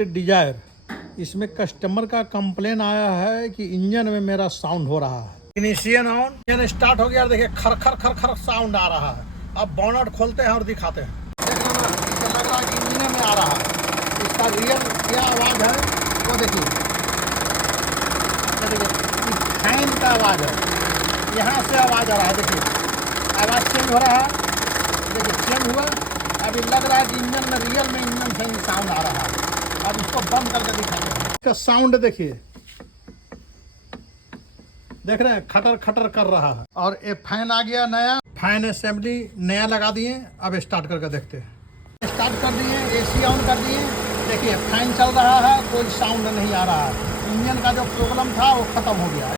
Dzire, इसमें customer का complain आया है कि इंजन में मेरा साउंड हो रहा है। इनिशियल ऑन, इंजन स्टार्ट हो गया, देखिए खर खर खर खर साउंड आ रहा है। अब बोनट खोलते हैं और दिखाते हैं। देखिए लग रहा है कि इंजन में आ रहा है। इसका रियल क्या आवाज़ है वो देखिए, फैन का आवाज़ है, यहाँ से आवाज़ आ रहा है। देखिए आवाज़ चेंज हो रहा है, देखिए चेंज हुआ। अभी लग रहा है कि इंजन में रियल में इंजन से ही साउंड आ रहा है। अब इसको बंद करके दिखाते हैं। इसका साउंड देखिए, देख रहे हैं खटर खटर कर रहा है। और ये फैन आ गया नया, फैन असेंबली नया लगा दिए। अब स्टार्ट करके देखते हैं। स्टार्ट कर दिए, एसी ऑन कर दिए, देखिए फैन चल रहा है, कोई साउंड नहीं आ रहा है। इंजन का जो प्रॉब्लम था वो खत्म हो गया है।